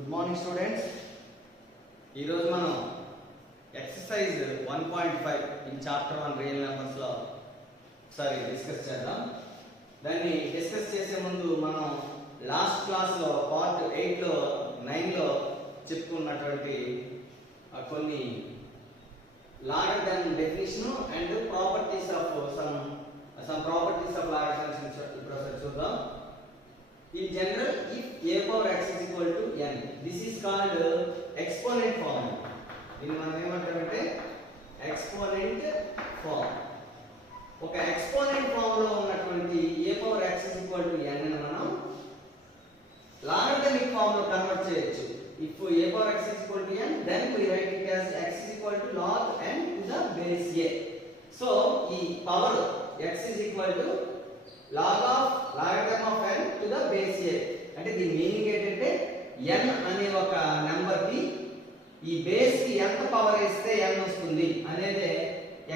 Good morning students. ఈరోజు మనం exercise 1.5 in chapter 1 real numbers లో ఒకసారి డిస్కస్ చేద్దాం. దాన్ని డిస్కస్ చేసే ముందు మనం లాస్ట్ క్లాస్ లో పార్ట్ 8 లో 9 లో చెప్పుకున్నటువంటి కొన్ని logarithm definition and properties of some properties of logarithms ఇప్పుడు చూద్దాం. In general, if a power x is equal to n, this is called exponent form. దీన్ని మనం ఏమంటామంటే exponent form. ఒక exponent form లో ఉన్నటువంటి a power x is equal to n ని మనం logarithmic form లో కన్వర్ట్ చేయొచ్చు. If a power x is equal to n, then we write it as x is equal to log n to the base a. So ఈ power x is equal to logarithm of n to the base a. అంటే దీని meaning ఏంటంటే n అనే ఒక number కి ఈ base కి ఎంత పవర్ వేస్తే n వస్తుంది అనేదే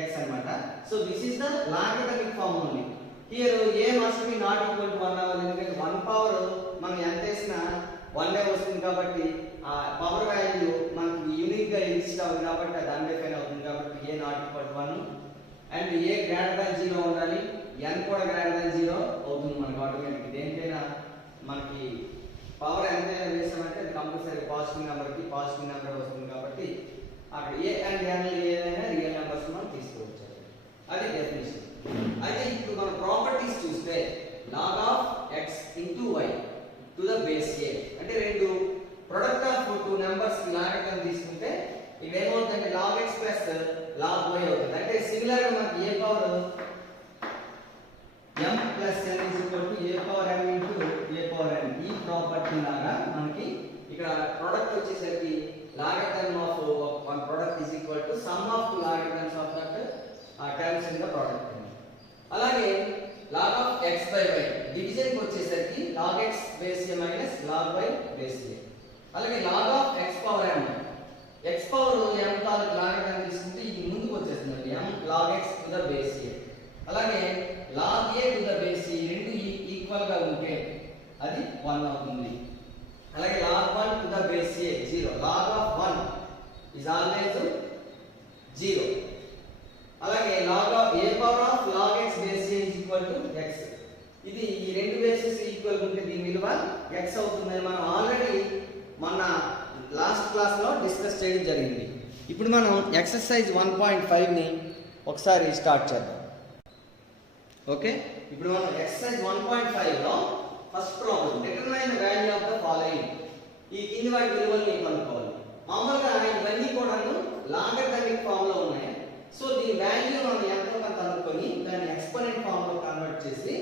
x అన్నమాట. So this is the logarithmic form only. Here a must be not equal to 1 అవ్వాలి. ఎందుకంటే 1 పవర్ మనం ఎంత వేసినా 1 వస్తుంది కాబట్టి ఆ పవర్ వాల్యూ మనకి యూనిక్ గా ఎగ్జిస్ట్ అవుతుంది కాబట్టి అది అన్డిఫైన్ అవుతుంది కాబట్టి a not equal to 1 and a greater than 0 ఉండాలి. n కూడా గ్రేటర్ దాన్ 0 అవుతుంది మనకి ఆటోమేటిక్. దేనికైనా మనకి పవర్ ఎంత వేసామంటే అది కంపల్సరీ పాజిటివ్ నెంబర్ కి పాజిటివ్ నెంబర్ వస్తుంది కాబట్టి అక్కడ a అండ్ n ఏదైనా రియల్ నెంబర్స్ మనం తీసుకోవచ్చు. అది డెఫినిషన్. అయితే ఇప్పుడు మన ప్రాపర్టీస్ చూస్తే log of x into y to the base a అంటే రెండు ప్రొడక్ట్ ఆఫ్ టూ నెంబర్స్ కి లాగరిథం తీసుకుంటే ఇది ఏమవుతుందంటే log x plus log y అవుతుంది. అంటే సిమిలర్ గా మనకి a power m plus n is equal to a power m into a power n. ఈ ప్రాపర్టీ లాగా మనకి ఇక్కడ ప్రొడక్ట్ వచ్చేసరికి logarithm of one product is equal to sum of two logarithms of that terms in the product. అలాగే log of x by y division కి వచ్చేసరికి log x base a minus log y base a. అలాగే log of x power m x power m తాలూకు logarithm తీసుకుంటే ఇది ముందుకు వచ్చేస్తుంది m log x to the base a. అలాగే log a to the base a రెండు equal గా ఉంటే అది 1 అవుతుంది. అలాగే log 1 to the base a 0. log of 1 is always 0. అలాగే log of a power of log x base a is equal to x. ఇది ఈ రెండు బేసెస్ ఈక్వల్ ఉంటే దీని విలువ x అవుతుందని మనం ఆల్రెడీ మన లాస్ట్ క్లాస్ లో డిస్కస్ చేయడం జరిగింది. ఇప్పుడు మనం ఎక్సర్సైజ్ 1.5 ని ఒకసారి స్టార్ట్ చేద్దాం. ఓకే, ఇప్పుడు మనం ఎక్సర్సైజ్ 1.5 లో first problem determine the value of the following. ఈ కింది వాటి విలువల్ని కనుక్కోవాలి. మామూలుగా ఇవన్నీ కూడాను లాగరిథమిక్ ఫామ్ లో ఉన్నాయి. సో దీని వాల్యూ మనం ఎంతో కొంత కనుక్కొని దాన్ని ఎక్స్పోనెంట్ ఫామ్ లో కన్వర్ట్ చేసి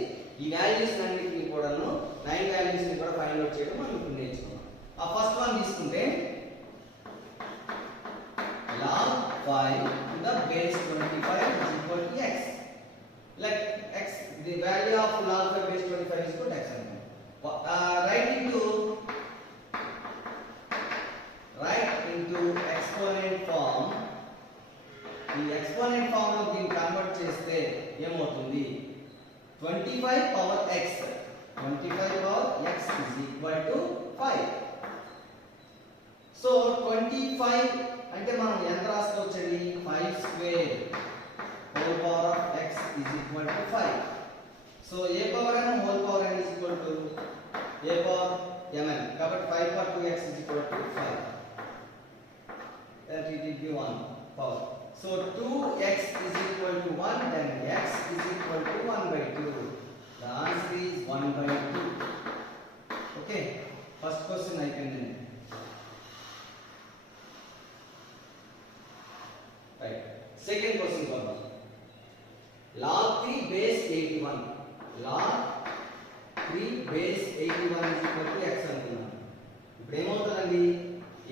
ఈ వాల్యూస్ అన్నిటిని కూడాను 9 వాల్యూస్ ని కూడా ఫైండ్ అవుట్ చేయడం మనం ఇప్పుడు నేర్చుకున్నాం. ఆ ఫస్ట్ వన్ తీసుకుంటే log 5 to the base 25 is equal to x. Like x, the value of log 5 base 25 is equal to x. Write into exponent form. ఈ exponent form లో దీన్ని కన్వర్ట్ చేస్తే ఏమవుతుంది? 25 power x 25 power x is equal to 5. So 25 అంటే మనం ఎంత రాసుకోవచ్చండి? 5 square whole power of x is equal to 5. So a power n whole power n is equal to a power mn. కాబట్టి 5 power 2x is equal to 5. That it will be 1 power. So 2x is equal to 1, then x is equal to 1 by 2. The answer is 1 by 2. Okay, first question I can do. Right. Second question problem. Log 3 base 81. Log 3 base 81 is equal to x అనుకున్నాం. ఇప్పుడు ఏమవుతుందండి?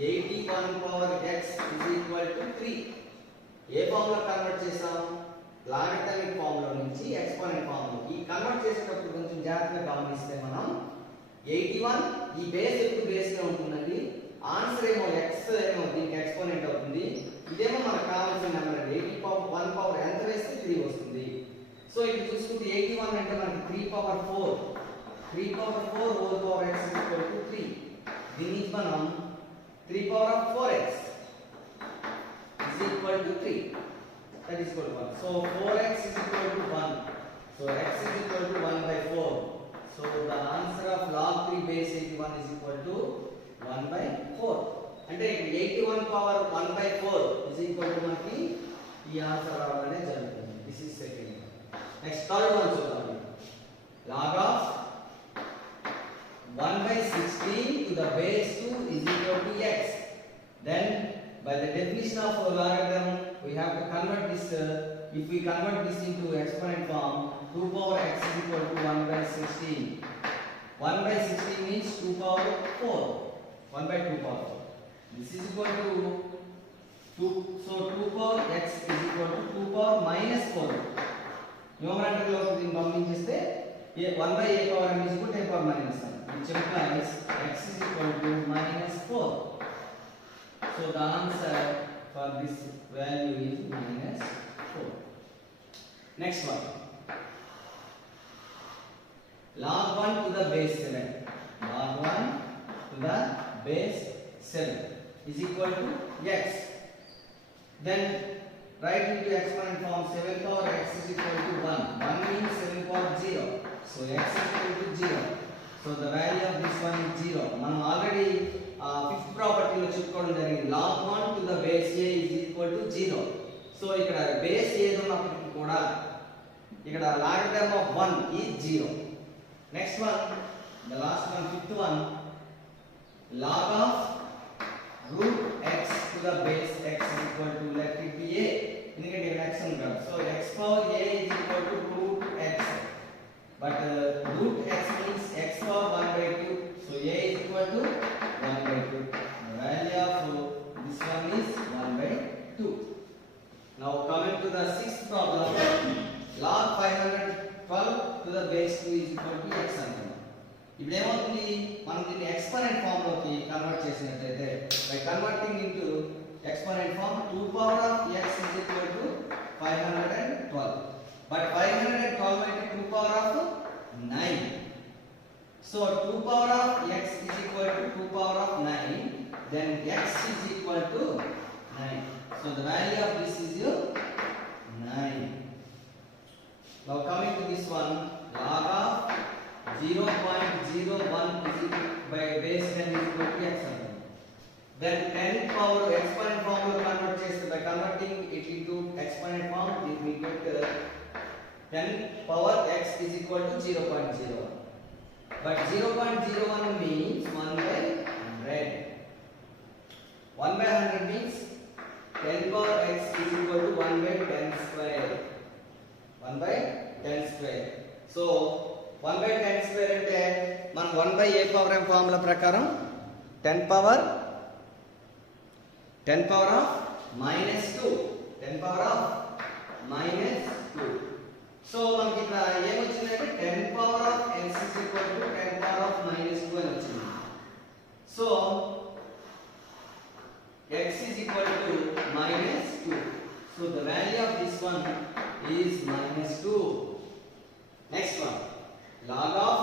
81 power x is equal to 3. ఏ form లో convert చేసాం? Logarithmic form లో నుంచి exponent form లో. ఈ కన్వర్ట్ చేసేటప్పుడు కొంచెం జాగ్రత్తగా గమనిస్తే మనం 81 ఈ బేస్ ఎప్పుడు బేస్ గా ఉంటుందండి. ఆన్సర్ ఏమో x ఏమో దీనికి ఎక్స్పోనెంట్ అవుతుంది. ఇదేమో మనకు కావాల్సిన నెంబర్ అండి. 80 పవర్ 1 పవర్ ఎంత వేస్తే 3 వస్తుంది. సో ఇది చూసుకుంటే 81 అంటే మనకి 3 power 4 whole power x is equal to 3. దీని నుంచి మనం 3 power of 4x is equal to 3. That is equal to 1. So 4x is equal to 1. So x is equal to 1 by 4. So the answer of log 3 base 81 is equal to 1 by 4. అంటే 81 power 1 by 4 is equal to మనకి ఈ answer రావడమే జరుగుతుంది. This is second. Next third one చూద్దాం. log of 1 by 16 to the base 2 is equal to x. Then by the definition of logarithm we have to convert this if we convert this into exponent form, 2 power x is equal to 1 by 16. 1 by 16 means 2 power 4. 1 by 2 power 4. This is equal to 2. So 2 power x is equal to 2 power minus 4. Numerator lo దీన్ని పంపించేస్తే 1 by a power m is equal to 10 power minus 1. Which implies x is equal to minus 4. So the answer for this value is minus 4. Next one. Log 1 to the base 7. Log 1 to the base 7 is equal to x. Then write into exponent form. 7 power x is equal to 1. 1 means 7 power 0. So x is equal to 0. So the value of this one is 0. మనం already fifth ప్రాపర్టీలో చెప్పుకోవడం జరిగింది. log 1 to the base a is equal to 0. So ఇక్కడ base ఏది ఉన్నప్పటికీ కూడా ఇక్కడ logarithm of 1 is 0. Next one, the last one, fifth one, log of root x to the base x is equal to, let it be a, ఎందుకంటే ఇక్కడ x ఉంది కదా. So x power a is equal to root x. But root x means x power 1 by 2. So a is equal to 1 by 2. The value of this one is 1 by 2. Now coming to the sixth problem, log 512 to the base 2 is equal to x అంటున్నాం. ఇప్పుడు ఏమవుతుంది, మనం దీన్ని exponent form లోకి convert చేసినట్లయితే, by converting into exponent form, 2 power of x is equal to 512. But 512 into 2 power of 9. So 2 power of x is equal to 2 power of 9. Then x is equal to 9. So the value of this is 9. Now coming to this one, log of 0.01 is equal by base 10 is equal to x. Then 10 power exponent form will convert చేస్తే, by converting it into exponent form we get 10 power x is equal to 0.01. But 0.01 means 1 by 100. 1 by 100 means 10 power x is equal to 1 by 10 square. 1 by 10 square. So 1 by 10 square అంటే మనం 1 by a power m formula ప్రకారం 10 power of minus 2. 10 power of minus 2. So మనకి ఇక్కడ ఏమొచ్చిందంటే 10 power of x is equal to 10 power of minus 2 అని వచ్చింది. So x is equal to minus 2. So the value of this one is minus 2. Next one, log of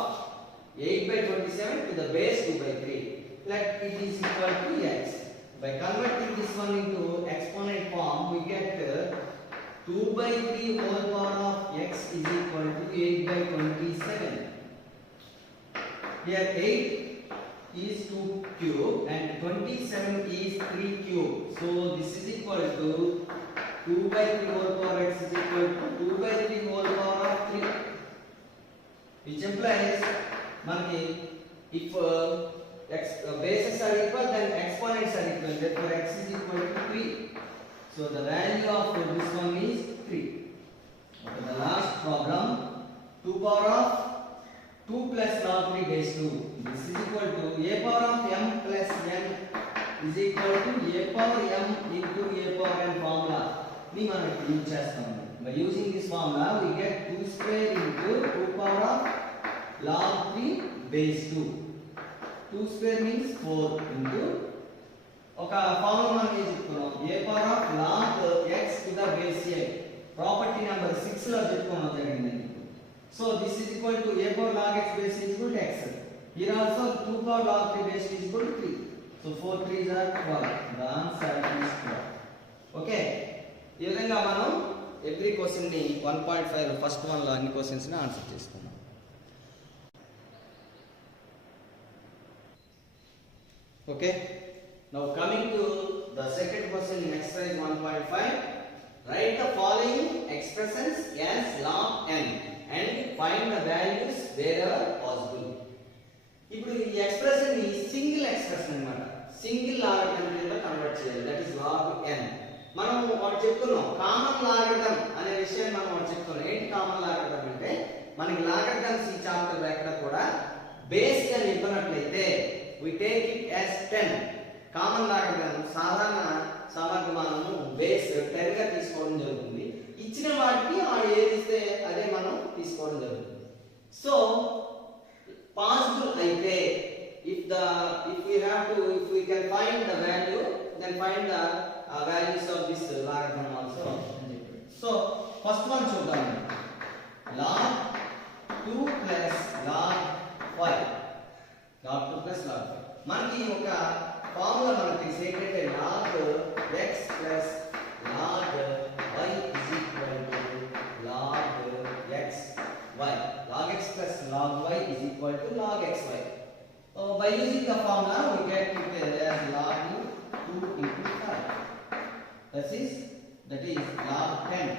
8 by 27 to the base 2 by 3. Let it is equal to x. By converting this one into exponent form, we get 2 by 3 whole power of x is equal to 8 by 27. Here 8 is 2 cube and 27 is 3 cube. So this is equal to 2 by 3 whole power x is equal to 2 by 3 whole power of 3. Which implies, manaki, if bases are equal, then exponents are equal. Therefore x is equal to 3. So the value of this one is 3. Okay, the last problem, 2 power of 2 plus log 3 base 2. This is equal to a power of m plus n is equal to a power m into a power n formula. We must use chestam. By using this formula, we get 2 square into 2 power of log 3 base 2. 2 square means 4 into ఒక formula మనం ఏం చెప్పుకున్నాం, a power of log x to the base a. Property number 6 లో చెప్పుకోవడం జరిగింది. So this is equal to a power log x base is equal to x. Here also 2 power log 3 base 2 is equal to 3. So 4 3s are 12. The answer is 12. Okay. ఈ విధంగా మనం every question ని 1.5 first one లో అన్ని questions ని answer చేసుకున్నాం. Okay. Now coming to the second question in exercise 1.5, write the following expressions as log n and find the values wherever possible. ఇప్పుడు ఈ ఎక్స్ప్రెషన్ ని సింగిల్ ఎక్స్ప్రెషన్ అన్నమాట, single logarithm కింద convert చేయాలి. That is log n. మనం ఒకటి చెప్తున్నాం, common logarithm అనే విషయాన్ని మనం ఒకటి చెప్తున్నాం. ఏంటి కామన్ లాగరిథం అంటే, మనకి లాగరిథమ్స్ ఈ చాప్టర్ లో ఎక్కడ కూడా బేస్ గా ఇవ్వనట్లయితే we take it as 10. Common logarithm సాధారణ సమగ్రమానము బేస్ 10 గా తీసుకోవడం జరుగుతుంది. ఇచ్చిన వాటికి ఆడు ఏది ఇస్తే అదే మనం తీసుకోవడం జరుగుతుంది. సో పాసిబుల్ అయితే if we can find the value, then find the values of this logarithm also. So first one చూద్దాం. log 2 plus log 5. log 2 plus log 5. మనకి ఒక ఫార్ములా మనకి తెలిసి ఏంటంటే log x plus log y is equal to log x y. log x plus log y is equal to log xy. By using the formula we get it as log 2 into 5. That is log 10.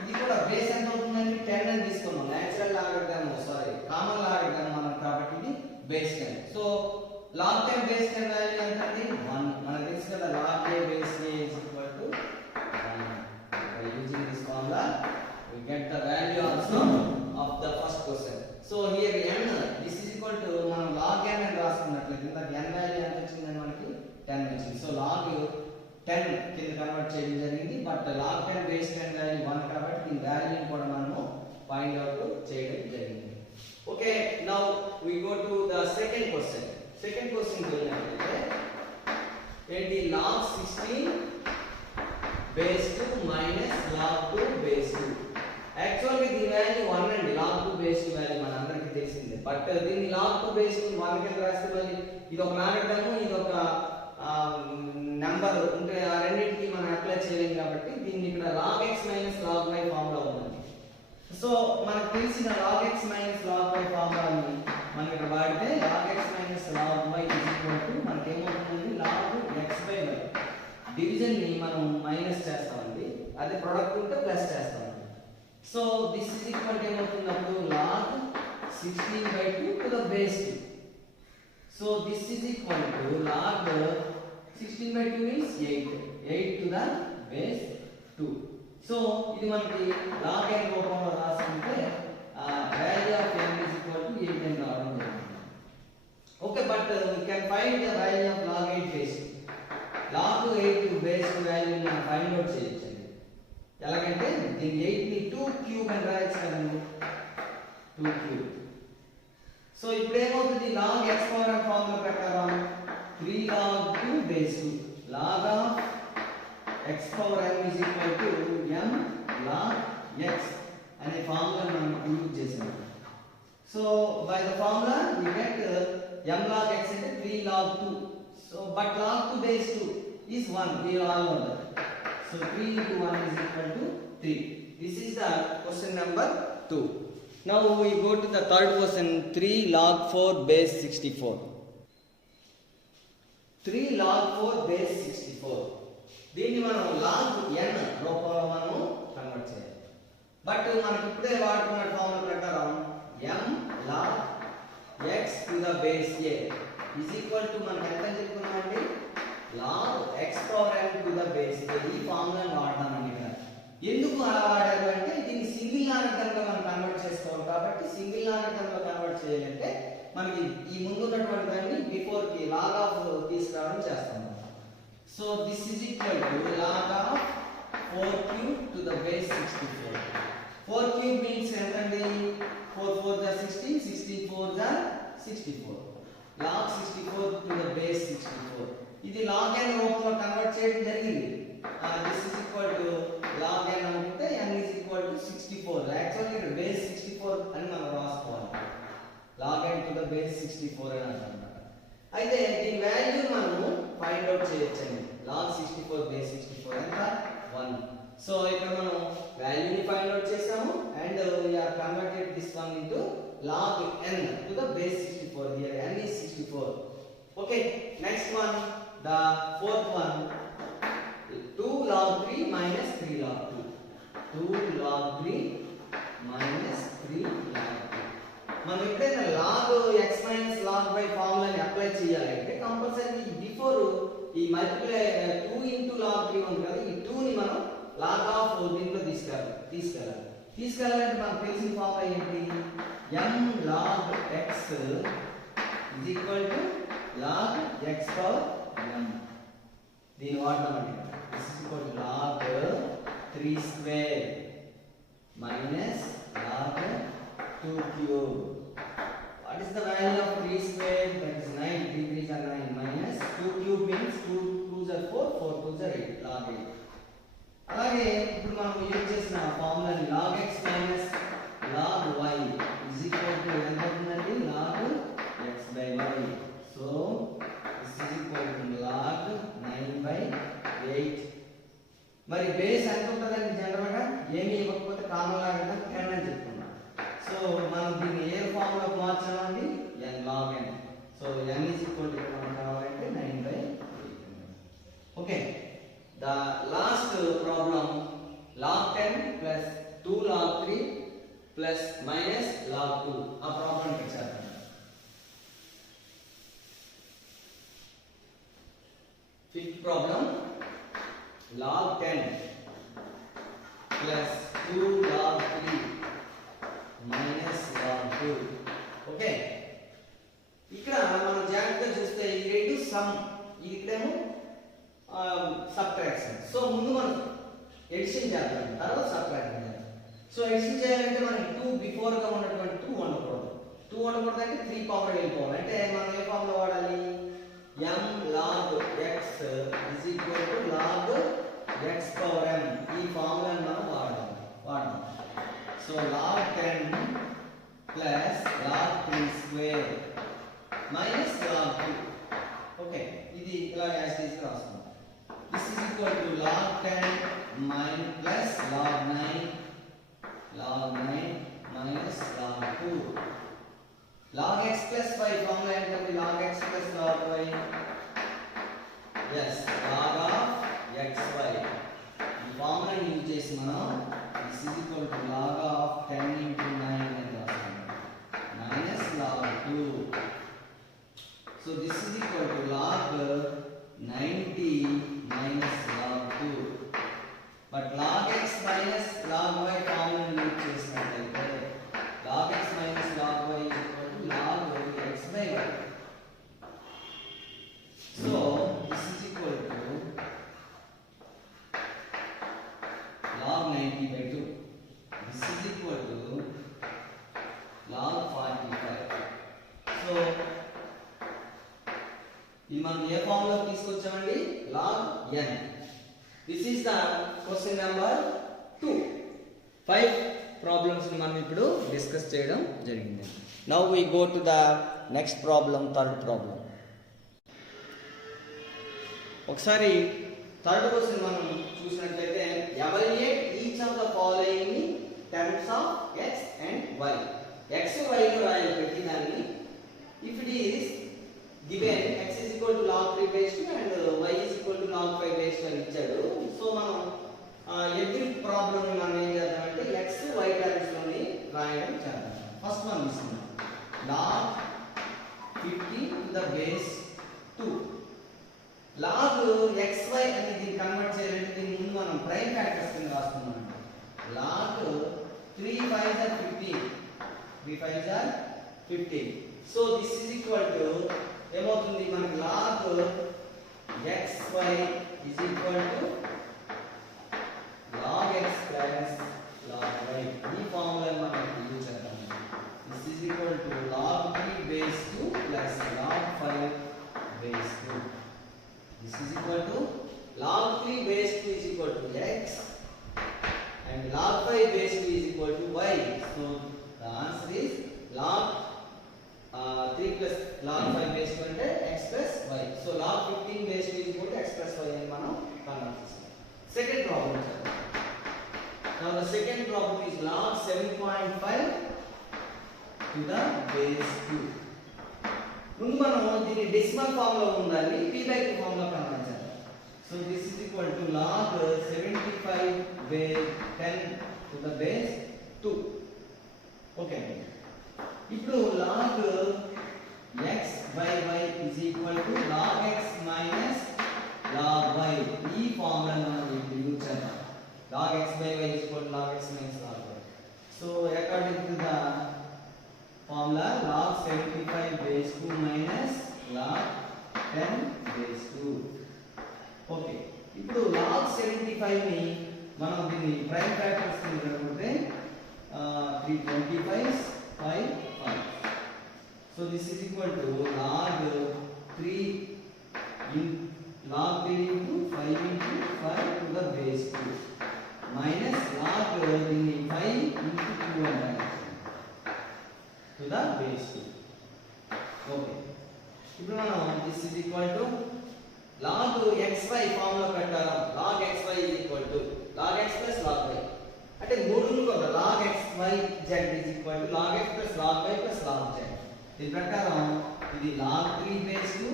ఇది కూడా base ఎంత అవుతుందండి, 10 అని తీసుకున్నాం. Natural logarithm common logarithm మనం కాబట్టి ఇది base 10. So log 10 base 10 value ఎంత అండి, 1. మనకు తెలుసు కదా log a base a is equal to 1. By using this formula we get the value also of the first question. So here n, this is equal to మనం log n అని రాసుకున్నట్లయితే ఇందాక n value ఎంత వచ్చిందని మనకి 10 వచ్చింది. So log 10 కింద convert చేయడం జరిగింది. బట్ log 10 బేస్ 10 వాల్యూ 1 కాబట్టి దీని వాల్యూని కూడా మనము ఫైండ్ అవుట్ చేయడం జరిగింది. Okay, now we go to the second question. Second question చూసినట్లయితే ఏంటి, log 16 base 2 minus log 2 base 2. Actually దీని వాల్యూ 1 అండి. log 2 బేస్ 2 వాల్యూ మనందరికీ తెలిసిందే. బట్ దీన్ని log 2 బేస్ 2 1 కింద రాస్తే మళ్ళీ ఇది ఒక లాగరిథం, ఇది ఒక నెంబర్ ఉంటే ఆ రెండింటికి మనం అప్లై చేయలేం కాబట్టి దీన్ని ఇక్కడ log x minus log y formula ఉంది. సో మనకు తెలిసిన log x minus log y ఫార్ములాని మనం ఇక్కడ వాడితే log x minus log y is equal to మనకి ఏమవుతుంది, log x by y. Division ని మనం మైనస్ చేస్తామండి, అదే ప్రొడక్ట్ ఉంటే ప్లస్ చేస్తామండి. So this is equal to ఏమవుతుంది అప్పుడు log 16 by 2 to the base 2. So this is equal to log 16 by 2 means 8 to the base 2. So ఇది మనకి log n రూపంలో రాసుకుంటే value of n is equal to 8 అని రావడం జరుగుతుంది. Okay, but we can find the value of log 8 base 2. log 8 base 2 value మనం find out చేయొచ్చు. ఎలాగంటే దీని 8 ని 2 క్యూబ్ అని రాయొచ్చు కదండి, 2 క్యూబ్. సో ఇప్పుడు ఏమవుతుంది, log x power n formula ప్రకారం 3 log 2 base 2 log of x power n is equal to m log x అనే ఫార్ములాని మనం యూజ్ చేసాం. So by the formula we get m log x అంటే 3 log 2. So but log 2 base 2 is 1, we all know that. So 3 into 1 is equal to 3. This is the question number 2. Now we go to the third question, 3 log 4 base 64. 3 log 4 base 64. దీన్ని మనం log n రూపంలో మనం convert చేయాలి. But మనకి ఇప్పుడే వాడుతున్న formula ప్రకారం m log x to the base a is equal to మనం ఎంత చెప్పుకున్నామండి, log x power n to the base a. ఈ ఫార్ములాని వాడతామండి ఇక్కడ. ఎందుకు అలా వాడారు అంటే దీన్ని సింగిల్ లాగరిథంగా మనం కన్వర్ట్ చేసుకోవాలి కాబట్టి సింగిల్ లాగరిథంగా కన్వర్ట్ చేయాలంటే మనకి ఈ ముందు ఉన్నటువంటి దాన్ని బిఫోర్ కి log ఆఫ్ తీసుకురావడం చేస్తాం. So this is equal to log of 4 cube to the base 64. 4 cube means ఎంతండి, 4 4 are 16, 16 4 are 64. log 64 to the base 64. ఇది log n రూపంలో కన్వర్ట్ చేయడం జరిగింది. This is equal to log n అనుకుంటే n is equal to 64. Actually ఇక్కడ base 64 అని మనం రాసుకోవాలి. log చేయొచ్చండి. log 64 base 64 ఎంత 1. సో ఇక్కడ మనం వాల్యూని ఫైండ్ అవుట్ చేసాము and we are converted this one into log n to the base 64. Here n is 64. Okay, next one, the fourth one, 2 log 3 minus 3 log 2. 2 log 3 minus 3 log 2. మనం ఎప్పుడైనా log x minus log y ఫార్ములాని apply చేయాలంటే compulsory before ఈ multiply 2 into log 3 ఉంది కదా, ఈ 2 ని మనం log ఆఫ్ దీంట్లో తీసుకెళ్ళాలంటే మనకు తెలిసిన ఫార్ములా ఏంటి? m log x is equal to log x power m. దీని వాడతామండి. this is equal to log 3 square minus log 2 cube. What is the value of 3 square? That is 9. 3 3s are 9 minus 2 cube means 2 2s are 4, 4 2s are 8, log 8. అలాగే ఇప్పుడు మనం use చేసిన ఫార్ములాని log x minus log y is equal to ఎంత అవుతుందండి? log x by y. So this is equal to log 9 by 8. మరి base ఎంత ఉంటుందండి? General గా ఏమీ ఇవ్వకపోతే కామన్ లాగా 10 అని చెప్పుకున్నాం. సో మనం దీన్ని ఏ ఫార్ములాకి మార్చామండి? n log n. So n is equal to మనం కావాలంటే 9 by 8. Okay, the last problem, log 10 plus 2 log 3 plus minus log 2. ఆ ప్రాబ్లం ఇచ్చారు. Fifth problem, log 10 plus 2 log 3 minus log 2. Okay, ఇక్కడ మనం జాగ్రత్తగా చూస్తే ఈ రెండు సమ్, ఇది ఇక్కడేమో సబ్ట్రాక్షన్. సో ముందు మనం ఎడిషన్ చేద్దాం, తర్వాత సబ్ట్రాక్షన్ చేద్దాం. సో ఎడిషన్ చేయాలంటే మనకి 2 బిఫోర్ గా ఉన్నటువంటి 2 ఉండకూడదు. 2 ఉండకూడదు అంటే 3 పవర్ వెళ్ళిపోవాలి. అంటే మనం ఏ ఫార్ములా వాడాలి? m log x is equal to log x power m. ఈ ఫార్ములాని మనం వాడదాం. So log 10 plus log 3 square minus log 2. Okay, ఇది ఇలా యాజ్ ఇట్ ఇస్ రాస్తాం. This is equal to log 10 minus plus log 9 minus log 2. log x plus y formula ఏంటంటే log x plus log y. yes, log of xy. ఈ formula use చేసి మనం this is equal to log of 10 into 9 అని రాస్తాం minus log 2. so this is equal to log 90 minus log 2. but log x minus log y formula use చేసినట్లయితే log x minus log y is equal to log x by y. so this is equal to log 90 by 2. this is equal to log 45. so ఇది మనం ఏ formula తీసుకొచ్చామండి? log n. this is the question number 2. 5 problems ని మనం ఇప్పుడు discuss చేయడం జరిగింది. now we go to the next problem, third problem. ఒకసారి third question మనం చూసినట్లయితే evaluate each of the following terms of x and y. x y లో రాయాలి ప్రతి దాన్ని. if it is given x is equal to log 3 base 2 and y is equal to log 5 base 2 అని ఇచ్చాడు. So మనం every problem ని మనం ఏం చేద్దామంటే x y టర్మ్స్ లోని రాయడం చేద్దాం. ఫస్ట్ వన్ తీసుకుందాం. log 50 to the base 2. log xy అనేది కన్వర్ట్ చేయాలంటే దీని ముందు మనం ప్రైమ్ ఫ్యాక్టర్స్ కింద రాస్తున్నాం. log 3 5s are 15. 3 5s are 15. so this is equal to ఏమవుతుంది మనకి log xy is equal to log x plus log y. ఈ ఫార్ములా మనం యూజ్ చేద్దాం. this is equal to log 3 base 2 plus log 5 base 2. this is equal to log 3 base 2 is equal to x and log 5 base 2 is equal to y. so the answer is log 3 plus log 5 base 2 అంటే x plus y. so log 15 base 2 is equal to x Second problem. Now the second problem is log 7.5 to the base 2. ముందు మనం దీన్ని decimal form లో ఉండాలి p/q form లో convert చేద్దాం. So this is equal to log 75 base 10 to the base 2. Okay. ఇప్పుడు log x by y is equal to log x minus log y. ఈ formula మనం ఇప్పుడు యూజ్ చేద్దాం. log x by y is equal to log x minus log y. So according to the formula, log 75 base 2 minus log 10 base 2. Okay. ఇప్పుడు log 75 ని మనం దీన్ని prime factors కింద కనుక్కుంటే 325 5 5. So this is equal to log 3 log 3 into 5 into 5 to the base 2 minus log 5 into 2 to the base 2. Okay. ఇప్పుడు మనం this is equal to log xy form లో పెట్టాలి. log xy is equal to log x plus log y. అంటే మూడును కూడా log xy z is equal to log x plus log y plus log z. దీని ప్రకారం ఇది log 3 base 2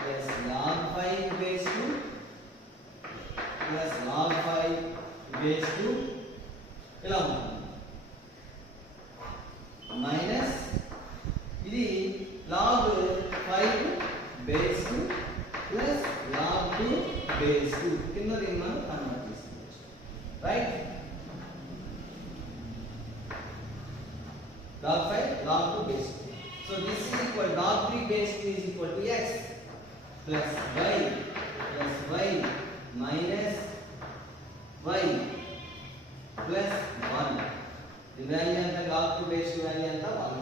plus log 5 base 2 plus log 5 base 2 ఇలా ఉంటుంది. Minus ఇది log 5 base 2 plus log 2 base 2 కింద దీన్ని మనం కన్వర్ట్ చేసుకోవచ్చు. Right. log 5 log 2 base 2. So this is equal log 3 base 2 is equal to x plus y minus y plus 1. The value of the log 2 base 2 value of the 1.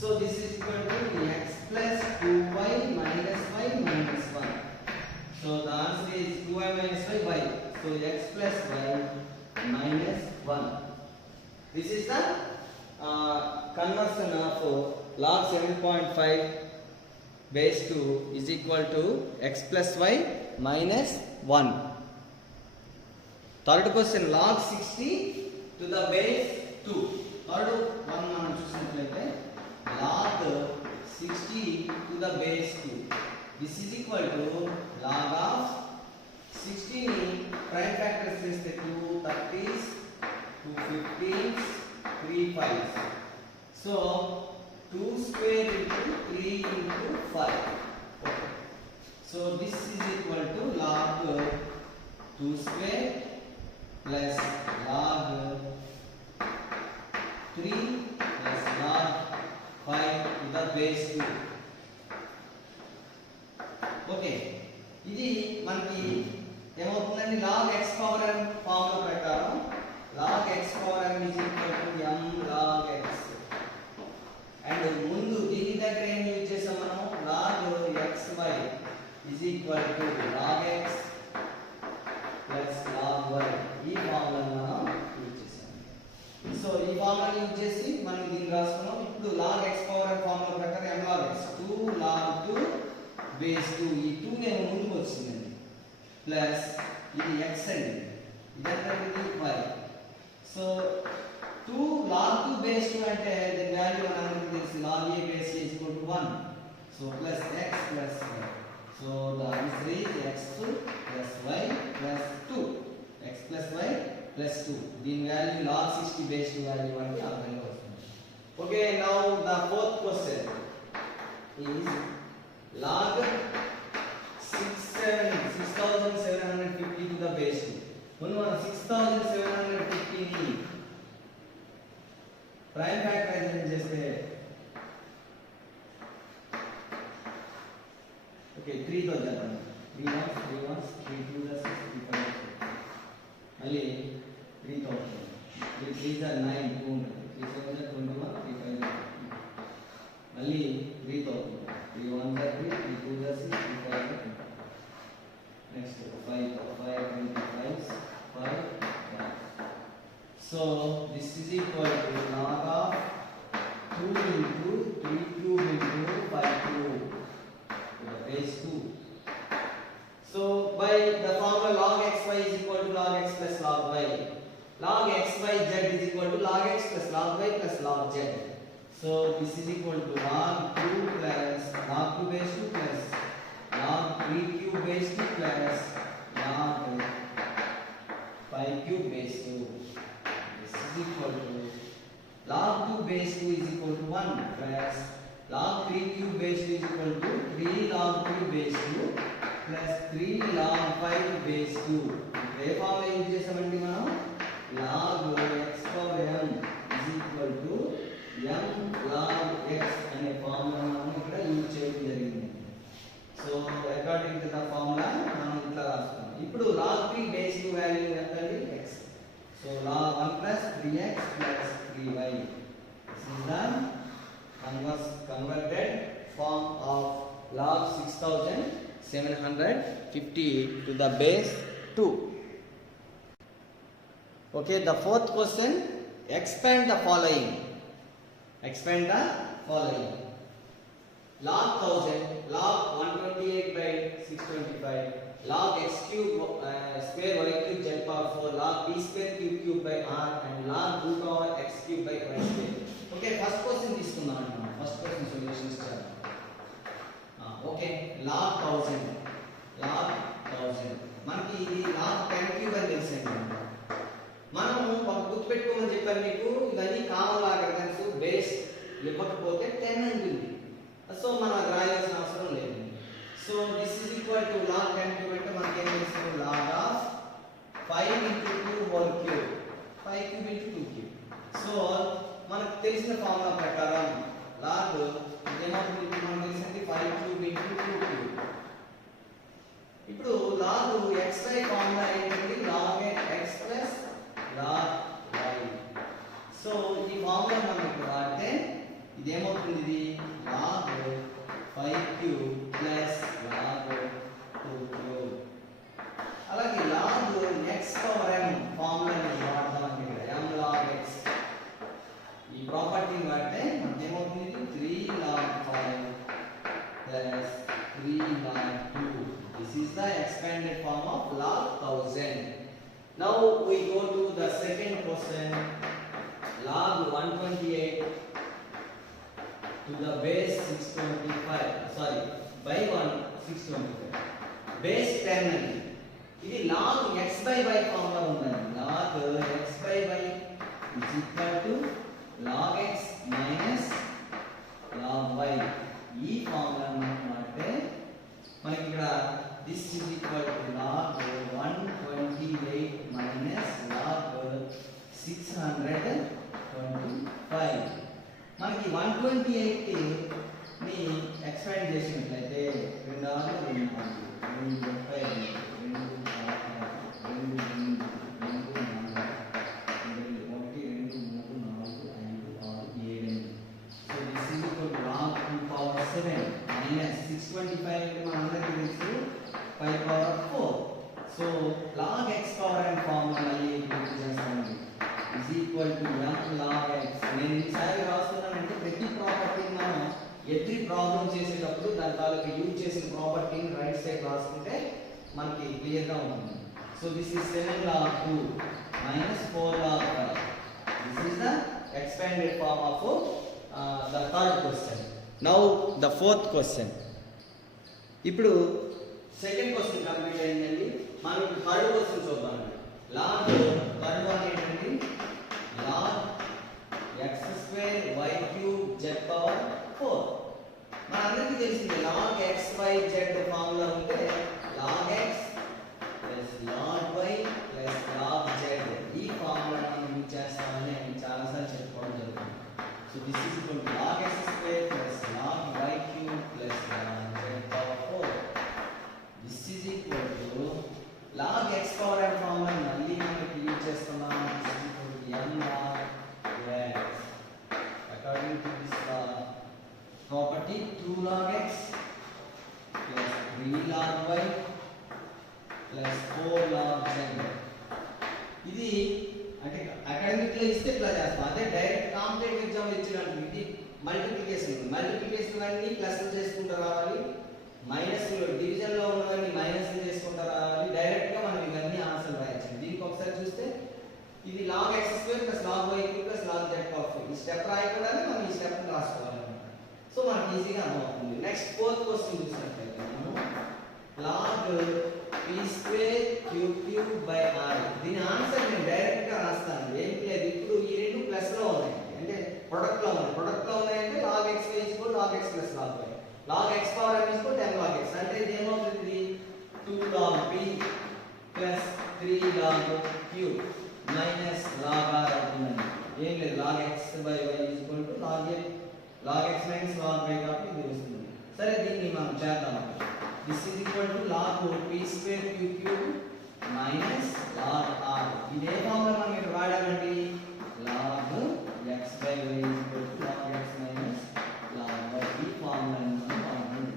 So this is equal to x plus 2y minus y minus 1. So the answer is 2y minus y. So x plus y minus 1. This is the conversion of log 7.5 base 2 is equal to x plus y minus 1. Third question, log 60 to the base 2. Third one మనం చూసినట్లయితే log 60 to the base 2. This is equal to log of 60 ని prime factors చేస్తే 2 30s 2 15s 3 5s. So 2 square into 3 into 5. Okay. So this is equal to log 2 square plus log 3 plus log 5 to the base 2. Okay. ఇది మనకి ఏమవుతుందండి log x power m formula ప్రకారం log x power m is equal to m log x. And ముందు దీని దగ్గర ఏం use చేసాం మనం log xy is equal to log x plus log y. ఈ ఫార్ములాను మనం యూజ్ చేసాం. సో ఈ ఫార్ములాను యూజ్ చేసి మనం దీన్ని రాసుకున్నాం. ఇప్పుడు log x power m formula ప్రకారం m log x 2 log 2 base 2. ఈ 2 నేను ముందుకు వచ్చిందండి ప్లస్ ఇది x అండి ఇదంతా y. సో 2 log 2 base 2 అంటే దీని వాల్యూ మనకు తెలుసు log a base a is equal to 1. So plus x plus y. So the answer is x plus y plus 2. x plus y plus 2. దీని value log 60 base 2 value అంటే ఆ విధంగా వస్తుంది. Okay, now the fourth question is log 6750 to the base 2. ముందు మనం 6750 ని prime factorisation చేస్తే okay 3 తో చేద్దాం. 3 1 3 2 6 3 5 మళ్ళీ 3 తో 3 3 9 2 3 7 21 3 5 మళ్ళీ 3 తో 3 1 3 2 6 3 5 next 5 25 5. So this is equal to log of 2 into 3 cube into 5 cube to the base 2. So by the formula log z. So this is equal to log 2 plus log 2 base 2 plus log 3 cube base 2 plus log 5 cube base 2. This is equal to log 2 base 2 is equal to 1 plus log 3 cube base 2 is equal to 3 log 2 base 2 plus 3 log 5 base 2. A formula use చేసామండి మనం? log x power m is equal to m log x అనే formula మనం ఇక్కడ use చేయడం జరిగింది. So according to the formula మనం ఇట్లా రాస్తాం. ఇప్పుడు log 3 బేస్ 2 వాల్యూ ఎంత అండి? x. So log 1 plus 3x plus 3y. This is the converted form of log 6750 to the base 2. Okay, the fourth question, expand the following. Expand the following. Log 1000, log 128 by 625, log x cube square y cube z power 4, log b square cube cube by r, and log root over x cube by y square. Okay, first question తీసుకుందాం అన్నమాట. First question solutions చేద్దాం. Okay, log 1000, log 1000. మనకి ఇది log 10 cube అని తెలుసండి. మనము గుర్తుపెట్టుకోమని చెప్పాను మీకు, ఇవన్నీ కామన్ లాగరిథమ్స్, బేస్ ఇవ్వకపోతే 10 ఉంటుంది. సో మనం రాయాల్సిన అవసరం లేదు. So this is equal to log 10 cube అంటే మనకి ఏం తెలుస్తుంది? log of 5 into 2 whole cube, 5 cube into 2 cube. So మనకు తెలిసిన ఫార్ములా ప్రకారం log ఏమవుతుంది? మనకు తెలిసింది 5 cube into 2 cube. ఇప్పుడు log xy ఫార్ములా ఏంటంటే log x plus log y. So ఈ ఫార్ములా మనం ఇప్పుడు వాడితే ఇది ఏమవుతుంది? ఇది log 5 cube plus log 2 cube. అలాగే log x power m ఫార్ములాని వాడదాం. ఇక్కడ m log x ఈ ప్రాపర్టీని వాడితే మనకి ఏమవుతుంది? 3 log 5 plus 3 log 2. This is the expanded form of log 1000. Now we go to the second question, log 128 to the base 625, sorry, by 625, base 10 అని. ఇది log x by y formula ఉందండి. log x by y is equal to log x minus log y. ఈ formula మనం వాడితే మనకి ఇక్కడ this is equal to log 128 minus log 625. మనకి 128 ని ఎక్స్పాండ్ చేసినట్లయితే 2 6 2 4 2 35 2 so this is equal to log 2 power 7 minus 625 అంటే మనందరికీ తెలుసు 5 power 4. So log x power m formula మళ్ళీ గుర్తు చేస్తామండి. is equal to m log x. నేను ఈసారి రాస్తున్నానంటే ప్రతి ప్రాపర్టీని మనం ఎవ్రీ ప్రాబ్లం చేసేటప్పుడు దాని తాలూకు యూజ్ చేసిన ప్రాపర్టీని రైట్ సైడ్ రాసుకుంటే మనకి క్లియర్గా ఉంటుంది. So this is 7 log 2 minus 4 log 5. This is the expanded form of the third question. Now the fourth question. ఇప్పుడు సెకండ్ క్వశ్చన్ కంప్లీట్ అయిందండి. మనం ఇప్పుడు థర్డ్ క్వశ్చన్ చూద్దామండి. log థర్డ్ వన్ ఏంటండి? log x square y cube z power 4. మనందరికీ తెలిసింది log x y z formula ఉంటే log x plus log y plus log z ఈ ఫార్ములా మనం యూజ్ చేస్తామని చాలాసార్లు చెప్పుకోవడం జరుగుతుంది. So this is equal to log x square plus log y cube plus log z power 4. This is equal to log x power m formula మళ్ళీ మనకి use చేస్తున్నాం. This is equal to m log x. According to this property, 2 log x plus 3 log y plus 4 log z. ఇది అంటే academic లో ఇస్తే ఇట్లా చేస్తాం. అదే డైరెక్ట్ కాంపిటేటివ్ ఎగ్జామ్ ఇచ్చినట్టు ఇది మల్టిప్లికేషన్ అన్ని ప్లస్ చేసుకుంటూ రావాలి, మైనస్ డివిజన్ లో ఉన్నవన్నీ మైనస్ చేసుకుంటూ రావాలి. డైరెక్ట్ గా మనం ఇవన్నీ ఆన్సర్ రాయొచ్చు. దీనికి ఒకసారి చూస్తే ఇది log x square plus log y cube plus log z of ఈ స్టెప్ రాయకూడదు మనం ఈ స్టెప్ రాసుకోవాలి సో మనకి ఈజీగా అర్థమవుతుంది నెక్స్ట్ ఫోర్త్ క్వశ్చన్ చూసినట్లయితే మనం log p square cube cube by r దీని ఆన్సర్ నేను డైరెక్ట్ గా రాస్తాను ఏం లేదు ఇప్పుడు ఈ రెండు ప్లస్ లో ఉన్నాయి అంటే ప్రొడక్ట్ లో ఉన్నాయి అంటే log x y log x plus log y log x power m 10 log x అంటే ఇది ఏమవుతుంది 2 log p plus 3 log q minus log r అవుతుందండి ఏం లేదు log x by y log x minus log y కాబట్టి ఇది వస్తుంది సరే దీన్ని మనం చేద్దాం this is equal to log p square q cube minus log r ఇది ఏ ఫార్ములా మనం ఇక్కడ వాడామండి log x by y is equal to log x minus log y ఈ ఫార్ములాని మనం వాడాలి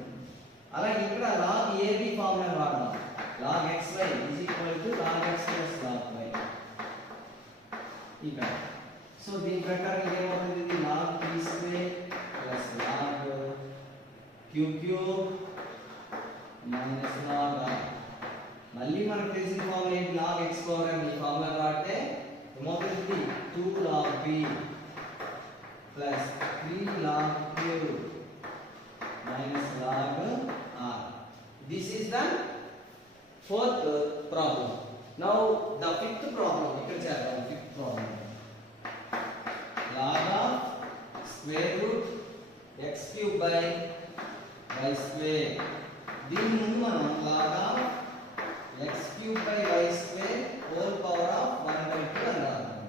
అలాగే ఇక్కడ log ab ఫార్ములాని వాడదాం log xy is equal to log x plus log y ఇక్కడ సో దీని ప్రకారం ఏమవుతుంది log p square plus log q cube minus log r మళ్ళీ మనకు తెలిసిన ఫార్ములా ఏంటి log x power m ఈ ఫార్ములా వాడితే ఏమవుతుంది 2 log p plus 3 log q minus log r this is the fourth problem now the fifth problem ఇక్కడ చేద్దాం fifth problem log of square root x cube by y square దీని ముందు మనం log of x cube by y square whole power of 1 by 2 అని రాద్దాం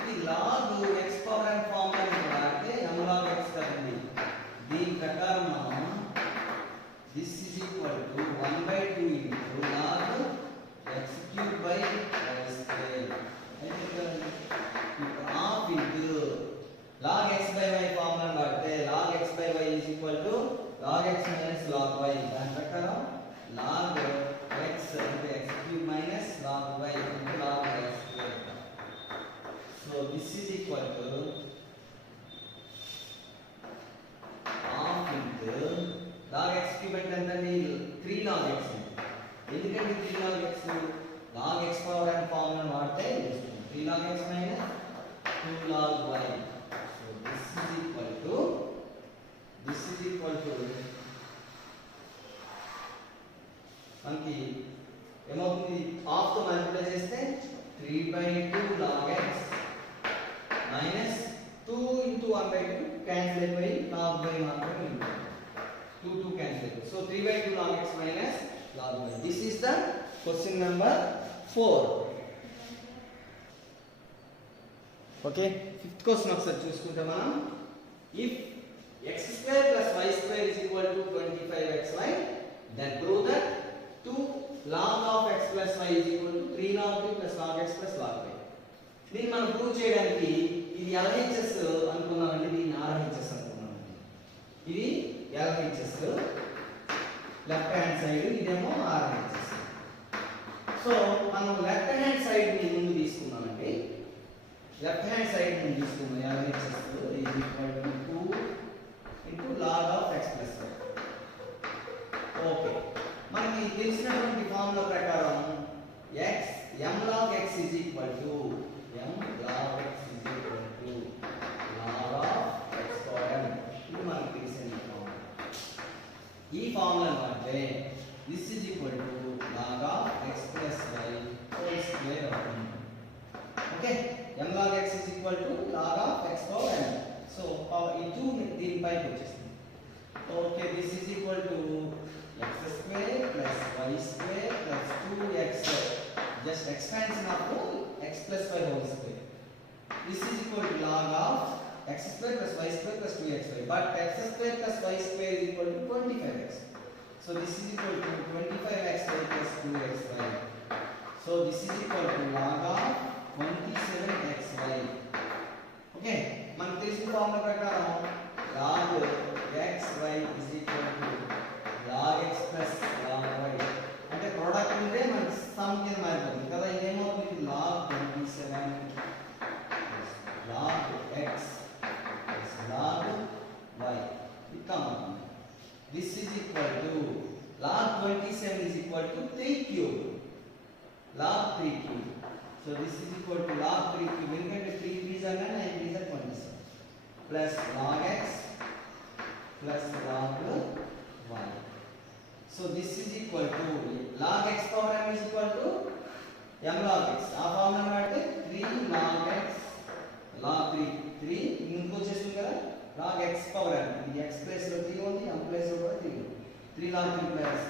ఇది log x power n formula ని వాడితే m log x కదండి దీని ప్రకారం మనం this is equal to 1 by 2 into log x cube by y square అంటే half into log x by y formula ని వాడితే log x by y is equal to log x minus log y దాని ప్రకారం log x అంటే x cube minus log y into log y square so this is equal to half into log x cube అంటే ఎంతండి 3 log x ఎందుకంటే 3 log x log x power n formula వాడితే 3 log x minus 2 log y so this is equal to మనకి ఏమవుతుంది half తో multiply చేస్తే 3 by 2 log x minus 2 into 1 by 2 cancel అయిపోయి log y మాత్రమే ఉంటుంది 2 cancel అయిపోయి so 3 by 2 log x minus log y this is the question number 4 okay fifth question ఒకసారి చూసుకుంటే మనం if x square plus y square is equal to 25xy then prove that 2 log of x plus y is equal to 3 log 2 plus log x plus log y దీన్ని మనం prove చేయడానికి ఇది LHS అనుకున్నామండి దీన్ని RHS అనుకున్నామండి ఇది LHS left hand side ఇదేమో RHS so మనం లెఫ్ట్ హ్యాండ్ సైడ్ ని ముందు తీసుకున్నామండి లెఫ్ట్ హ్యాండ్ సైడ్ ని తీసుకున్నాం LHS is equal to 2 into log of x plus y okay మనకి తెలిసినటువంటి ఫార్ములా ప్రకారం x m log x is equal to m log x is equal to log of x power m ఇది మనకి తెలిసిన formula ఈ formula అంటే this is equal to log of x plus y whole square అవుతుంది okay m log x is equal to log of x power m so ఈ 2 దీనిపైకి వచ్చేస్తుంది okay this is equal to x square plus y square plus 2x just expansion of x plus y whole square this is equal to log of x square plus y square plus 2xy but x square plus y square is equal to 25x so this is equal to 25xy plus 2xy so this is equal to log of 27xy okay మనకు తెలిసిన formula ప్రకారం log xy is equal to log x plus log y అంటే product ఉంటే మనకి some కింద మారిపోతుంది కదా ఇదేమవుతుంది log 27 log x plus log y ఇక్కమ this is equal to log 27 is equal to 3 cube log 3 cube So this is equal to log 3 cube. ఎందుకంటే 3 3s are 9, 9 3s are 27. Plus log x plus log y. So this is equal to log x power m is equal to m log x. ఆ formula అంటే 3 log x log 3 ఇంకో చేస్తుంది కదా log x power m. ఇది x place లో 3 ఉంది, m place లో కూడా 3 ఉంది. 3 log 3 plus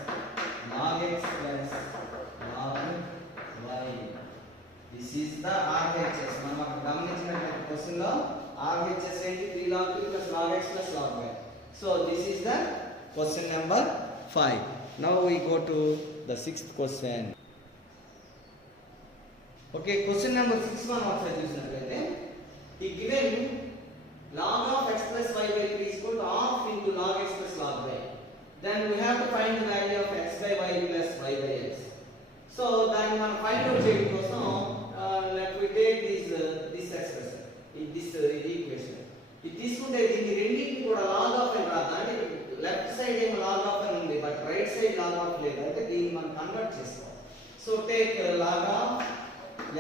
log x plus log y. This is the RHS. మనం అక్కడ గమనించినట్లయితే క్వశ్చన్ లో RHS ఏంటి 3 log 3 plus log x plus log y. So this is the question number 5. Now we go to the sixth question. Okay, question number 6 మనం ఒకసారి చూసినట్లయితే ఈ given log of x plus y by 3 is equal to half into log x plus log y. Then we have to find the value of x by y plus y by x. So దాన్ని మనం find out చేయడం కోసం let we take this expression, this equation. ఇది తీసుకుంటే దీన్ని రెండింటిని కూడా log of అని రాద్దాం. అంటే లెఫ్ట్ సైడ్ ఏమో log of అని ఉంది, but right side log of లేదు. అంటే దీన్ని మనం కన్వర్ట్ చేసుకోవాలి. So take log of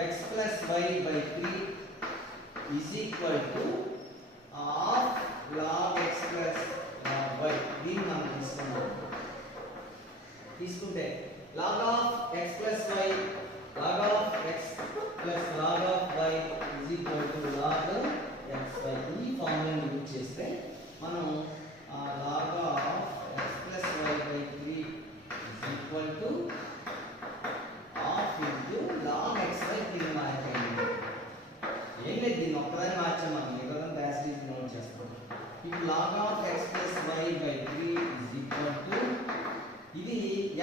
x plus y by 3 is equal to half log x plus log y. దీన్ని మనం తీసుకుంటే log of x plus y, log of x plus log of y is equal to log x by. ఈ ఫార్ములాని use చేస్తే మనం log of x plus y by 3 is equal to half into log x by 3 మార్చేయండి. ఏం లేదు, దీన్ని ఒక్కదాన్ని మార్చాం మనం, మిగతా డాష్ ఇది నోట్ చేస్తాం. ఇప్పుడు log of x plus y by 3 is equal to ఇది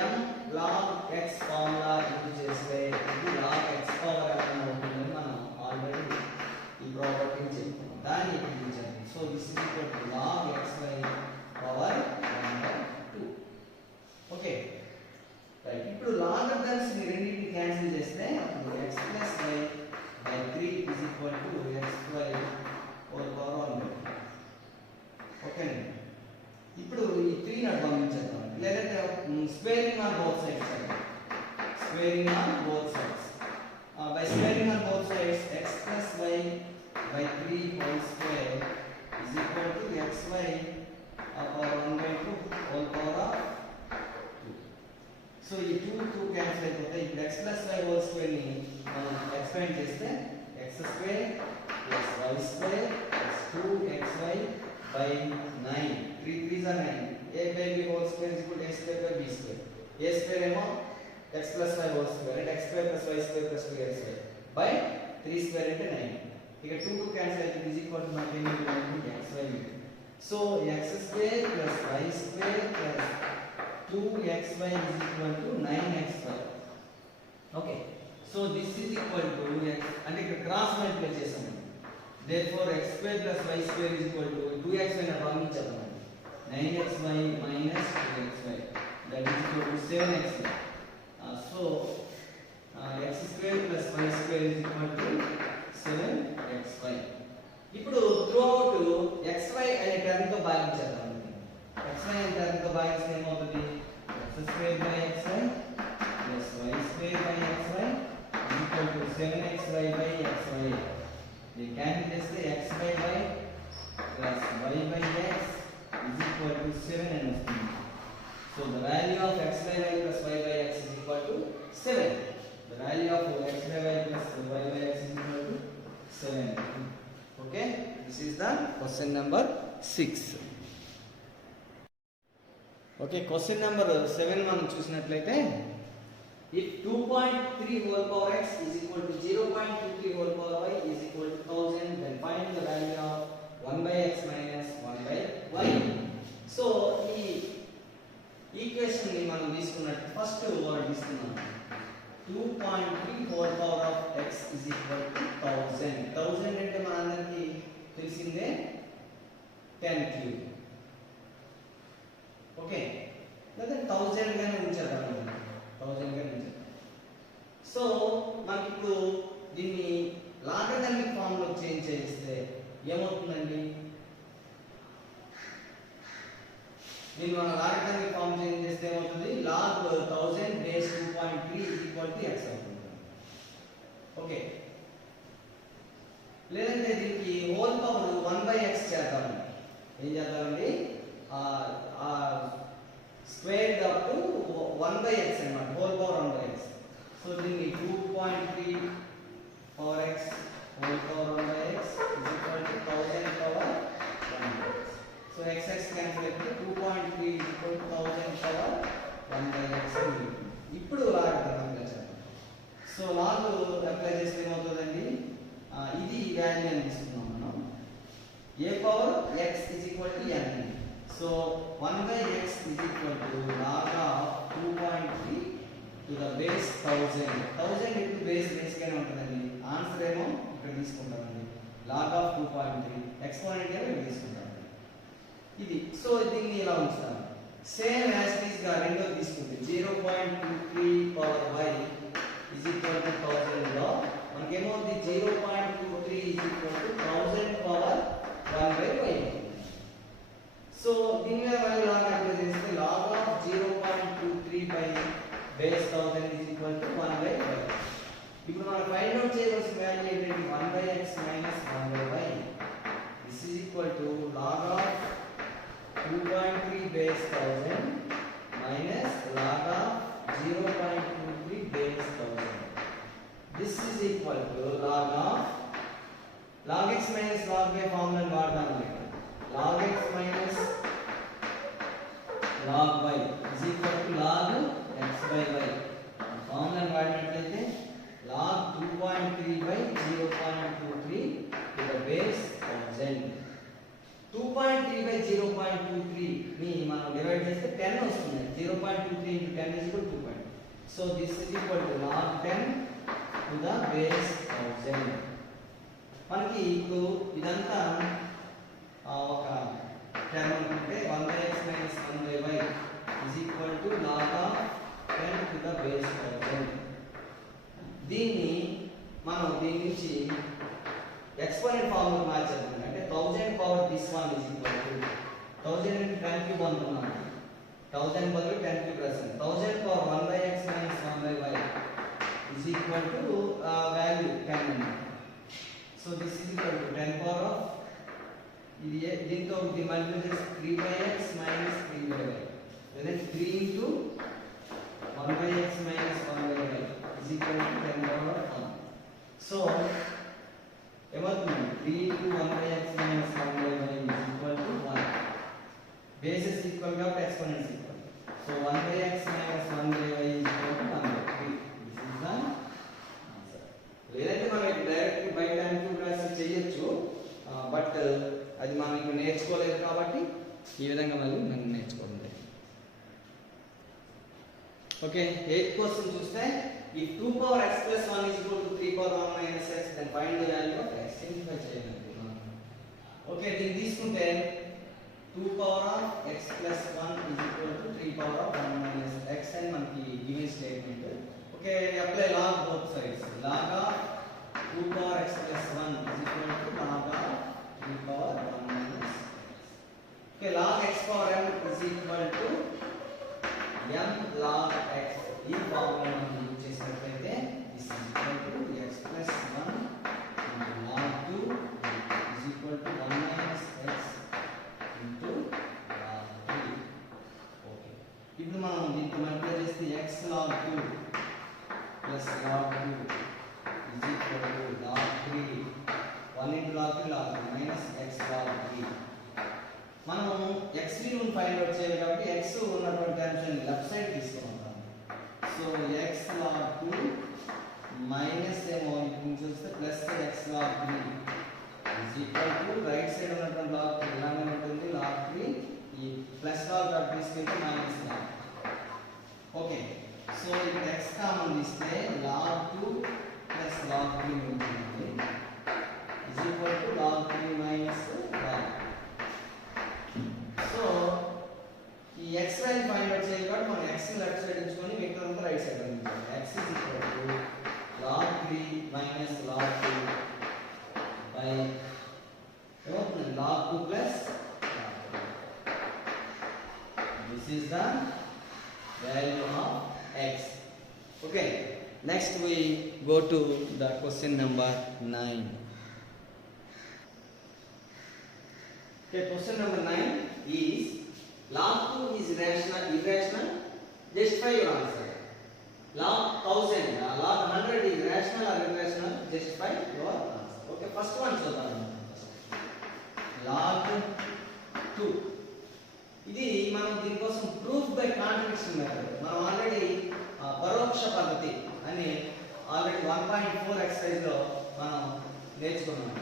m log x formula use చేస్తే ఇది log x పవర్ m అవుతుందని మనం ఆల్రెడీ ఈ ప్రాపర్టీని చెప్పుకున్నాం. దాన్ని యూజ్ చేయాలి. So this is equal to log x by power 1/2. Okay right. ఇప్పుడు లాగరిథమ్స్ ని రెండింటిని క్యాన్సిల్ చేస్తే అప్పుడు x plus y by 3 is equal to xy whole power 1/2. Okay అండి. ఇప్పుడు ఈ 3 ని పంపించేద్దాం. లేదంటే స్క్వేరింగ్ ఆన్ బోత్ సైడ్స్ చేద్దాం. Squaring on both sides. By squaring on both sides x plus y by 3 whole square is equal to xy power 1/2 whole power of 2. So ఈ 2 cancel అయిపోతాయి. ఇప్పుడు x plus y whole square ని మనం expand చేస్తే x square plus y square plus 2xy by 9. 3 3s are 9. a by b whole square is equal to a square by b square. a square ఏమో x plus y whole square అంటే x square plus y square plus 2xy by 3 square అంటే 9. ఇక 2 cancel అయితే is equal to మనకి ఏమి ఉంటుంది xy. So x square plus y square plus 2xy is equal to 9xy. Okay, so this is equal to x అంటే ఇక్కడ cross multiply చేసాము. therefore x square plus y square is equal to 2xy ని పంపించాము. 9xy minus 2xy, that is equal to 7xy. So x square plus y square is equal to 7xy. ఇప్పుడు throughout xy అనే term తో భాగించేద్దాం. xy అనే term తో భాగిస్తే ఏమవుతుంది? x square by xy plus y square by xy is equal to 7xy by xy. they cancel చేస్తే x by y plus y by x is equal to 7 and వస్తుంది. So the value of x by y plus y by x is equal to 7. The value of x by y plus y by x is equal to 7. Okay, this is the question number 6. Okay, question number 7 మనం చూసినట్లయితే if 2.3 whole power x is equal to 0.23 whole power y is equal to 1000, then find the value of 1 by x minus 1 by y. So ఈ equation ని మనం తీసుకున్నట్టు first word తీసుకున్నాం. 2.3 whole power of x is equal to 1000. 1000 అంటే మనందరికీ తెలిసిందే 10 cube. Okay, లేదా 1000 గానే ఉంచేద్దాం. 1000 గానే ఉంచేద్దాం. సో మనకి ఇప్పుడు దీన్ని లాగరిథమిక్ ఫామ్ లో చేంజ్ చేస్తే ఏమవుతుందండి? దీన్ని మనం లాగరిథమిక్ ఫామ్ చేంజ్ చేస్తే ఏమవుతుంది? log 1000 base 2.3 is equal to x అవుతుంది. ఓకే, లేదంటే దీనికి హోల్ పవర్ 1/x చేద్దామండి. ఏం చేద్దామండి, స్క్వేర్డ్ అప్ టు 1/x అన్నమాట, హోల్ పవర్ 1/x. సో దీన్ని 2.3 power x whole power 1/x is equal to 1000 power 1/x. So x cancel అయితే 2.3 is equal to 1000 power 1/x అని. ఇప్పుడు లాగరిథం అప్లై చేద్దాం. So log apply చేస్తే ఏమవుతుందండి, ఇది value అని తీసుకున్నాం మనం. a power x is equal to n. So 1/x is equal to log of 2.3 to the base 1000. 1000 into base గానే ఉంటుందండి. ఆన్సర్ ఏమో ఇక్కడ తీసుకుంటామండి, log of 2.3. ఎక్స్పోనెంట్ ఏమో ఇక్కడ తీసుకుంటామండి. ఇది సో దీన్ని ఇలా ఉంచుతాం. సేమ్ యాజ్ ఇట్ ఇస్ గా రెండోది తీసుకుంటే 0.23 power y is equal to 1000 లో మనకేమవుతుంది, 0.23 is equal to 1000 power 1/y. So దీని మీద వాల్యూ లాగ్ అప్లై చేస్తే log of 0.23 by base 1000 is equal to 1/y. ఇప్పుడు మనం ఫైండ్ అవుట్ చేయవలసిన వాల్యూ ఏంటంటే 1/x minus 1/y. This is equal to log of 2.3 base 1000 minus log of 0.23 base 1000. This is equal to log of log x minus log y formula వాడదాం. log x minus log y is equal to log x by y. Formula వాడినట్లయితే log 2.3 by 0.23 to the base 1000. 2.3 by 0.23 ని మనం divide చేస్తే 10 వస్తుంది. 0.23 into 10 is equal to 2. So this is equal to log 10 to the base 1000. మనకి ఇప్పుడు ఇదంతా ఒక term అనుకుంటే 1/x minus 1/y is equal to log of 10 to the base 1000. దీన్ని మనం దీని నుంచి ఎక్స్పోనెంట్ ఫార్ములా మార్చేద్దాం. అంటే 1000 power this one is equal to 1000 into 10 cube అనుకున్నాం. 1000 బదులు 10 cube రాసాను. 1000 power 1/x minus 1/y is equal to value 10. So this is equal to 10 power of ఇది దీంతో ఇది మల్టిప్లై చేస్తే 3/x minus 3/y. then 3 into 1/x minus 1/y is equal to 10 power of 1. So ఏమవుతుంది, 3 into 1/x minus 1/y is equal to 1. Bases equal కాబట్టి exponents equal. So 1/x minus 1/y is equal to 1/3. This is the answer. లేదంటే మనం direct by 10 cube రాసి చేయొచ్చు, but అది మనం ఇప్పుడు నేర్చుకోలేదు కాబట్టి ఈ విధంగా మళ్ళీ మనం నేర్చుకోండి. ఓకే, 8th క్వశ్చన్ చూస్తే if 2 power x plus 1 is equal to 3 power 1 minus x, then find the value of x. Simplify చేయండి. ఓకే, దీన్ని తీసుకుంటే 2 power of x plus 1 is equal to 3 power of 1 minus x అని మనకి given statement. Okay, apply log both sides. log of 2 power x plus 1 is equal to log of 3 power 1 minus x. Okay, log x power m is equal to m log x. ఈ formula మనం use చేసినట్లయితే this is equal to x plus 1 into log 2 is equal to 1 minus x into log 3. Okay, ఇప్పుడు మనం దీన్ని multiply చేస్తే x log 2 plus log 2 is equal to log 3 1 into log 3 log 3 minus x log 3. మనం x విలువను find out చేయాలి కాబట్టి x ఉన్నటువంటి terms ని లెఫ్ట్ సైడ్ తీసుకుంటాం. సో x log 2 మైనస్ ఏమో ఇప్పుడు చూస్తే plus x log 3 is equal to right side ఉన్నటువంటి log 3 ఇలానే ఉంటుంది. log 3 ఈ ప్లస్ log తీసుకుంటే మైనస్ log. ఓకే, సో ఇక్కడ x కామన్ తీస్తే log 2 plus log 3 ఉంటుంది is equal to log 3 minus log. So ఈ x వాల్యూ ఫైండ్ అవుట్ చేయాలి కాబట్టి మనం x ని లెఫ్ట్ సైడ్ ఉంచుకొని మిగతా అంతా రైట్ సైడ్ ఉంచాలి. x is equal to log 3 minus log 2 by ఏమవుతుంది log 2 plus log 3. This is the value of x. Okay, Next we go to the question number 9. Okay, question number 9 is log 2 is rational, irrational. Justify your answer. Log 1000, log 100 is rational or irrational. Justify your answer. Okay, first one చూద్దాం. Log 2. ఇది మనం దీనికోసం proof by contradiction method మనం already పరోక్ష పద్ధతి అని already 1.4 exercise లో మనం నేర్చుకున్నాం.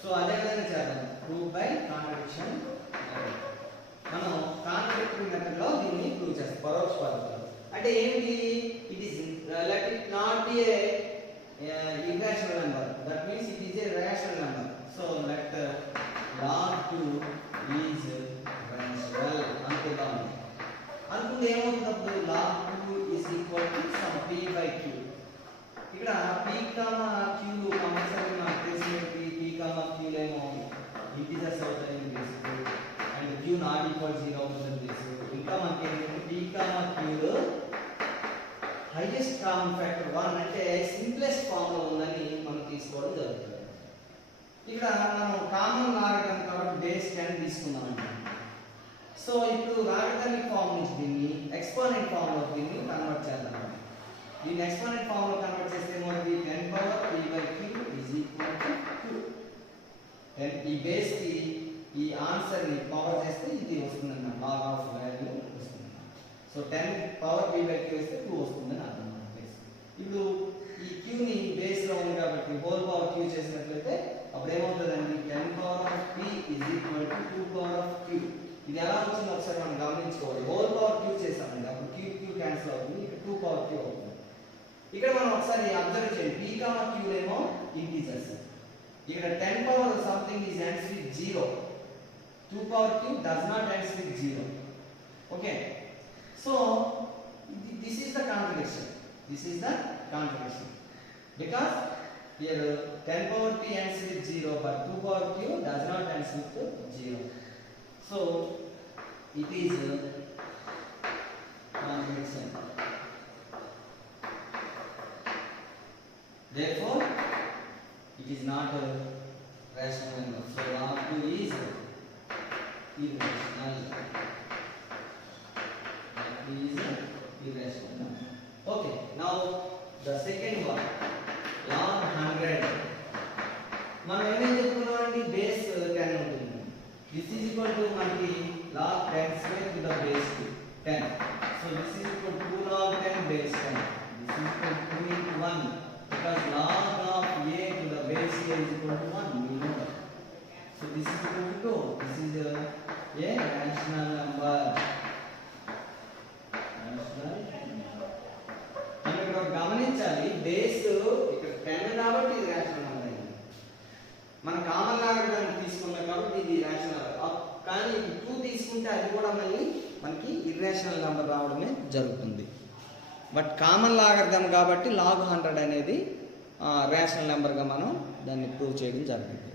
సో అదే విధంగా చేద్దాం. ప్రూఫ్ బై కాంట్రడిక్షన్ మనం కాంట్రడిక్టరీ మెథడ్ లో దీన్ని ప్రూవ్ చేస్తాం పరోక్ష పద్ధతిలో. అంటే ఏంటి? It is let it not be A irrational number, that means it is a rational number. So let log 2 is rational అనుకుంటే ఏమవుతుంది? log 2 is equal to some p by q. ఇక్కడ p, q కంపల్సరీ మనకు తెలిసినట్టు p, q లేమో integers అవుతాయి basic and q not equal 0 అవుతుంది basic. ఇంకా మనకి p, q highest common factor 1 అంటే సింప్లెస్ట్ ఫామ్ లో ఉందని మనం తీసుకోవడం జరుగుతుంది. ఇక్కడ మనం కామన్ లాగరిథం కాబట్టి బేస్ 10 తీసుకున్నామండి. సో ఇప్పుడు లాగరిథమిక్ ఫామ్ నుంచి దీన్ని ఎక్స్పోనెంట్ ఫామ్ లో దీన్ని కన్వర్ట్ చేద్దాం. దీన్ని ఎక్స్పోనెంట్ ఫామ్ లో కన్వర్ట్ చేస్తే ఏమవుతుంది? 10 power p by q is equal to 2. ఈ బేస్ కి ఈ ఆన్సర్ ని పవర్ చేస్తే ఇది వస్తుందన్న log ఆఫ్ వాల్యూ వస్తుంది. So 10 power p by q ఇస్తే 2 వస్తుందని అర్థం. ఇప్పుడు ఈ q ని బేస్ లో ఉంది కాబట్టి హోల్ పవర్ q చేసినట్లయితే అప్పుడు ఏమవుతుందండి? 10 power of p is equal to 2 power of q. ఇది ఎలా వచ్చిందో ఒకసారి మనం గమనించుకోవాలి. హోల్ పవర్ q చేసామండి, అప్పుడు q క్యాన్సిల్ అవుతుంది, ఇక్కడ 2 పవర్ q అవుతుంది. ఇక్కడ మనం ఒకసారి అబ్జర్వ్ చేయండి, p, q ఏమో ఇంటిజర్స్. ఇక్కడ 10 power something is ends with 0, 2 power q does not ends with 0. Okay, so this is the contradiction. This is the contradiction because here 10 power p ends with 0 but 2 power q does not ends with 0. So it is contradiction. Therefore it is not a rational number. So log 2 is irrational. Log 2 is irrational number. Okay, now the second one, log 100. మనం ఏమేం చెప్పుకున్నామండి? Base 10 ఉంటుంది. This is equal to మనకి log 10 square to the base 10. So this is equal to 2 log 10 base 10. This is equal to 2 into 1 because log of a to the base a is equal to 1. We know that. So this is equal to 2. This is a rational number. గమనించాలి, base ఇక్కడ 10 కాబట్టి ఇది rational number అయింది. మన common logarithm తీసుకున్నాం కాబట్టి ఇది rational. కానీ 2 తీసుకుంటే అది కూడా మళ్ళీ మనకి ఇర్రేషనల్ నెంబర్ రావడమే జరుగుతుంది. బట్ కామన్ లాగరిథం కాబట్టి log 100 అనేది రేషనల్ నెంబర్గా మనం దాన్ని ప్రూవ్ చేయడం జరిగింది.